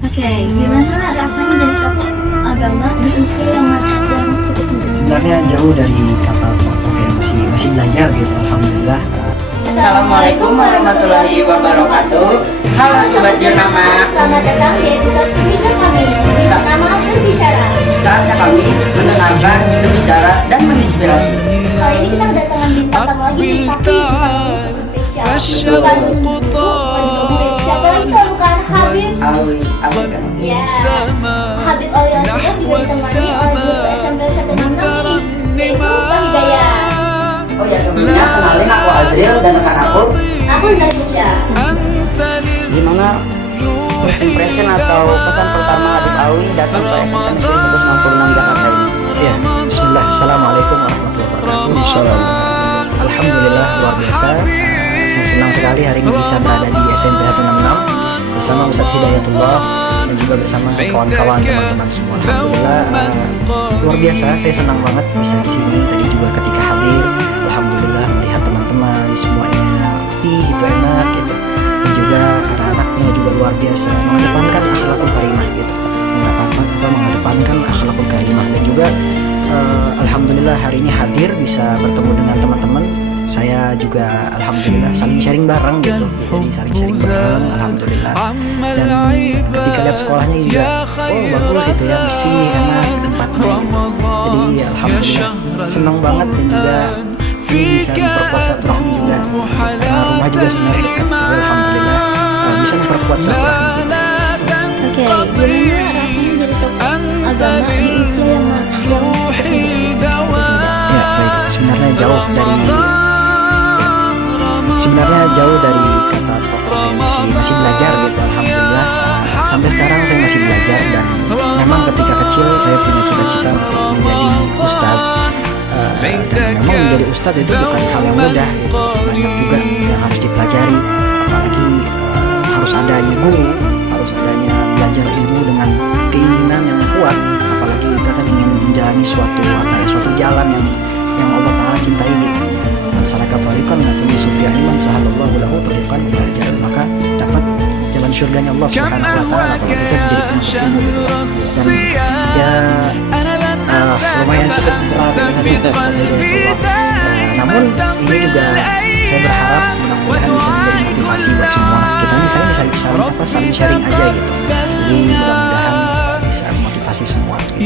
Oke, gimana rasanya menjadi tokoh agama di usia yang cukup muda? Sebenarnya jauh dari kata tokoh yang masih belajar gitu, alhamdulillah. Assalamualaikum warahmatullahi wabarakatuh. Halo Sobat Jurnama, Selamat datang di episode ketiga kami di Nama Berbicara. saatnya kami mendengarkan, berbicara, dan menginspirasi. Kali ini kita kedatangan bintang tamu lagi, tapi bukan spesial. Bukan guru, bukan murid. Siapa lagi kalau bukan Habib? Alwi Afrika. Ya, Habib Alwi Asraf juga ditemani oleh guru SMP 166 nih, yaitu Pak Hidayat. Oh ya, sebelumnya kenalin aku Azril dan rekan aku. Aku Zakia. Gimana first impression atau pesan pertama Habib Alwi datang ke SMP Negeri 166 Jakarta ini? Ya, bismillah, assalamualaikum warahmatullahi wabarakatuh. Alhamdulillah, luar biasa. Saya senang sekali hari ini bisa berada di SMP 166 bersama Ustadz Hidayatullah dan juga bersama kawan-kawan teman-teman semua. Alhamdulillah, luar biasa. Saya senang banget bisa di sini. Tadi juga ketika hadir, alhamdulillah melihat teman-teman semuanya rapi, itu enak gitu. Dan juga anak-anaknya juga luar biasa mengedepankan akhlakul karimah gitu. Mengedepankan akhlakul karimah dan juga alhamdulillah hari ini hadir bisa bertemu dengan teman-teman. Saya juga alhamdulillah saling sharing bareng gitu. Jadi saling sharing bareng alhamdulillah. Dan ketika lihat sekolahnya juga, oh bagus itu ya, bersih, enak tempatnya. Jadi alhamdulillah senang banget dan juga ini bisa memperkuat silaturahmi juga. Karena rumah juga sebenarnya dekat. Alhamdulillah bisa memperkuat silaturahmi. Oke, gimana rasanya menjadi tokoh agama di usia yang cukup muda? Ya baik, sebenarnya jauh dari kata tokoh yang masih belajar gitu, alhamdulillah. Sampai sekarang saya masih belajar dan memang ketika kecil saya punya cita-cita untuk menjadi ustaz. Dan memang menjadi ustaz itu bukan hal yang mudah gitu. Banyak juga yang harus dipelajari, apalagi harus adanya guru, harus adanya belajar ilmu dengan keinginan yang kuat, apalagi kita kan ingin menjalani suatu jalan yang Allah Ta'ala cintai gitu. Masyarakat tariqan ngatuni sufyan iman sahalallahu lahu tariqan ila jalan, maka dapat jalan surganya Allah Subhanahu wa taala kalau kita menjadi penuntut ilmu gitu. Dan ya lumayan cukup berat namun ini juga saya berharap mudah-mudahan bisa menjadi motivasi buat semua kita nih. Saya ini saling sharing aja gitu. Jadi mudah-mudahan bisa memotivasi semua gitu.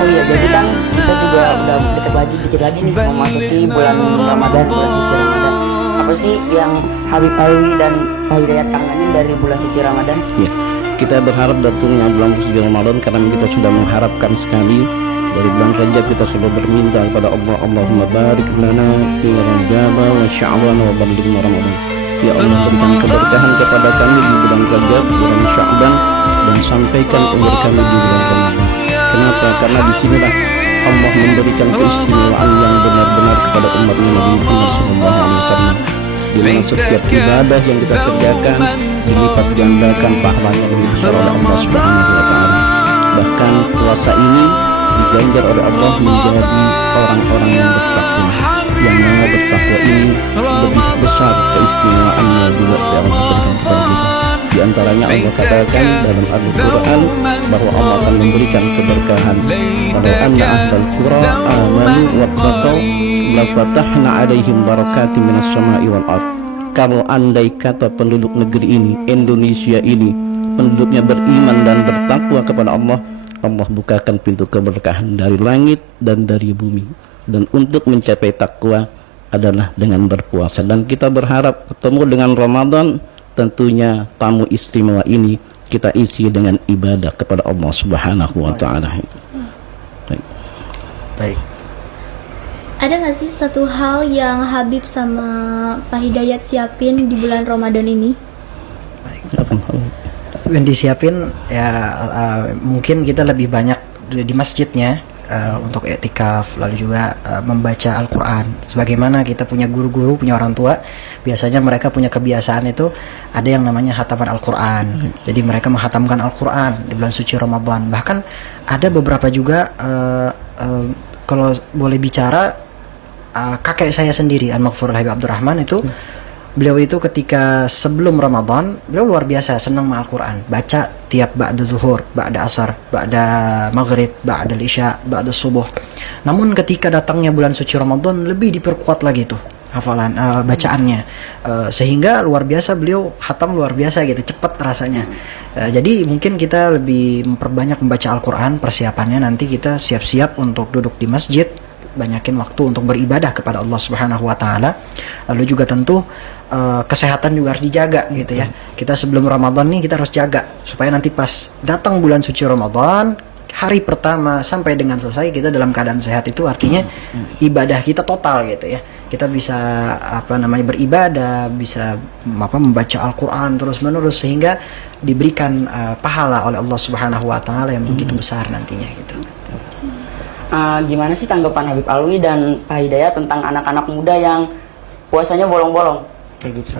Oh iya, jadi kan kita juga udah dikit lagi nih memasuki bulan Ramadan, bulan suci Ramadan. Apa sih yang Habib Alwi dan Pak Hidayat kangenin dari bulan suci Ramadan? Ya, kita berharap datangnya bulan suci Ramadan karena kita sudah mengharapkan sekali. Dari bulan Rajab kita sudah berminta kepada Allah, Allahumma barik lana fi Rajab wa Sya'ban wa ballighna Ramadan. Ya Allah, berikan keberkahan kepada kami di bulan Rajab, bulan Sya'ban, dan sampaikan umur kami di bulan Ramadan. Kenapa? Karena disinilah Allah memberikan keistimewaan yang benar-benar kepada umat Nabi Muhammad SAW. Di mana setiap ibadah yang kita kerjakan dilipat gandakan pahalanya lebih besar oleh Allah Subhanahu wa Ta'ala. Bahkan puasa ini diganjar oleh Allah menjadi orang-orang yang bertakwa, yang mana bertakwa ini lebih besar keistimewaannya juga yang diberikan kepada kita. Di antaranya Allah katakan dalam Al-Quran bahwa Allah akan memberikan keberkahan. Kalau anna ahlal qura amanu wattaqau la fatahna alaihim barakatim minas sama'i wal ardh. Kalau andai kata penduduk negeri ini, Indonesia ini, penduduknya beriman dan bertakwa kepada Allah, Allah bukakan pintu keberkahan dari langit dan dari bumi. Dan untuk mencapai takwa adalah dengan berpuasa. Dan kita berharap ketemu dengan Ramadan, tentunya tamu istimewa ini kita isi dengan ibadah kepada Allah Subhanahu wa Ta'ala. Baik. Ada nggak sih satu hal yang Habib sama Pak Hidayat siapin di bulan Ramadan ini? Yang disiapin ya mungkin kita lebih banyak di masjidnya untuk i'tikaf, lalu juga membaca Al-Quran. Sebagaimana kita punya guru-guru, punya orang tua, biasanya mereka punya kebiasaan itu ada yang namanya hataman Al-Quran. Jadi mereka menghatamkan Al-Quran di bulan suci Ramadan. Bahkan ada beberapa juga kalau boleh bicara kakek saya sendiri, Al-Maghfurul Habib Abdurrahman itu beliau itu ketika sebelum Ramadan beliau luar biasa senang sama Al-Quran, baca tiap ba'da zuhur, ba'da asar, ba'da maghrib, ba'da isya, ba'da subuh. Namun ketika datangnya bulan suci Ramadan lebih diperkuat lagi tuh hafalan bacaannya. Sehingga luar biasa beliau hatam luar biasa gitu, cepat rasanya. Jadi mungkin kita lebih memperbanyak membaca Al-Quran, persiapannya nanti kita siap-siap untuk duduk di masjid, banyakin waktu untuk beribadah kepada Allah Subhanahu wa taala. Lalu juga tentu kesehatan juga harus dijaga gitu ya. Kita sebelum Ramadan nih kita harus jaga supaya nanti pas datang bulan suci Ramadan, hari pertama sampai dengan selesai kita dalam keadaan sehat. Itu artinya ibadah kita total gitu ya. Kita bisa beribadah, bisa membaca Al-Qur'an terus-menerus sehingga diberikan pahala oleh Allah Subhanahu wa taala yang begitu besar nantinya gitu. Gimana sih tanggapan Habib Alwi dan Pak Hidayat tentang anak-anak muda yang puasanya bolong-bolong kayak gitu?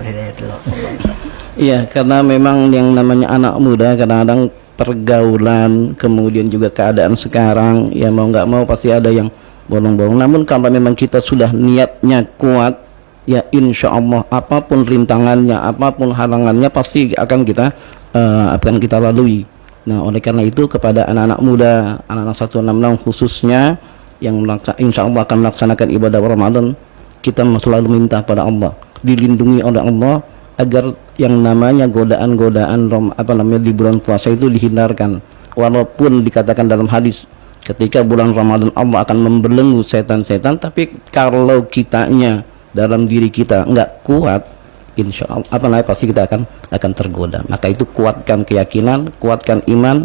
Iya, karena memang yang namanya anak muda kadang-kadang pergaulan, kemudian juga keadaan sekarang, ya mau nggak mau pasti ada yang bolong-bolong. Namun kalau memang kita sudah niatnya kuat, ya insya Allah apapun rintangannya, apapun halangannya pasti akan kita lalui. Nah, oleh karena itu kepada anak-anak muda, anak-anak 166 khususnya yang insya Allah akan melaksanakan ibadah Ramadan, kita selalu minta pada Allah dilindungi oleh Allah agar yang namanya godaan-godaan di bulan puasa itu dihindarkan. Walaupun dikatakan dalam hadis ketika bulan Ramadan Allah akan membelenggu setan-setan, tapi kalau kitanya dalam diri kita nggak kuat, insya Allah pasti kita akan tergoda. Maka itu kuatkan keyakinan, kuatkan iman,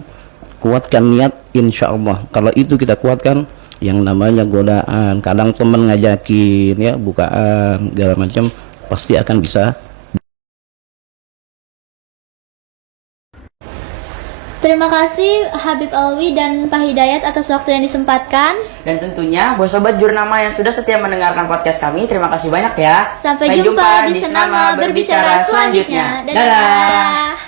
kuatkan niat, insya Allah. Kalau itu kita kuatkan, yang namanya godaan, kadang teman ngajakin ya bukaan segala macam, pasti akan bisa. Terima kasih Habib Alwi dan Pak Hidayat atas waktu yang disempatkan. Dan tentunya buat sobat Jurnama yang sudah setia mendengarkan podcast kami, terima kasih banyak ya. Sampai jumpa di Senama Berbicara selanjutnya. Dadah.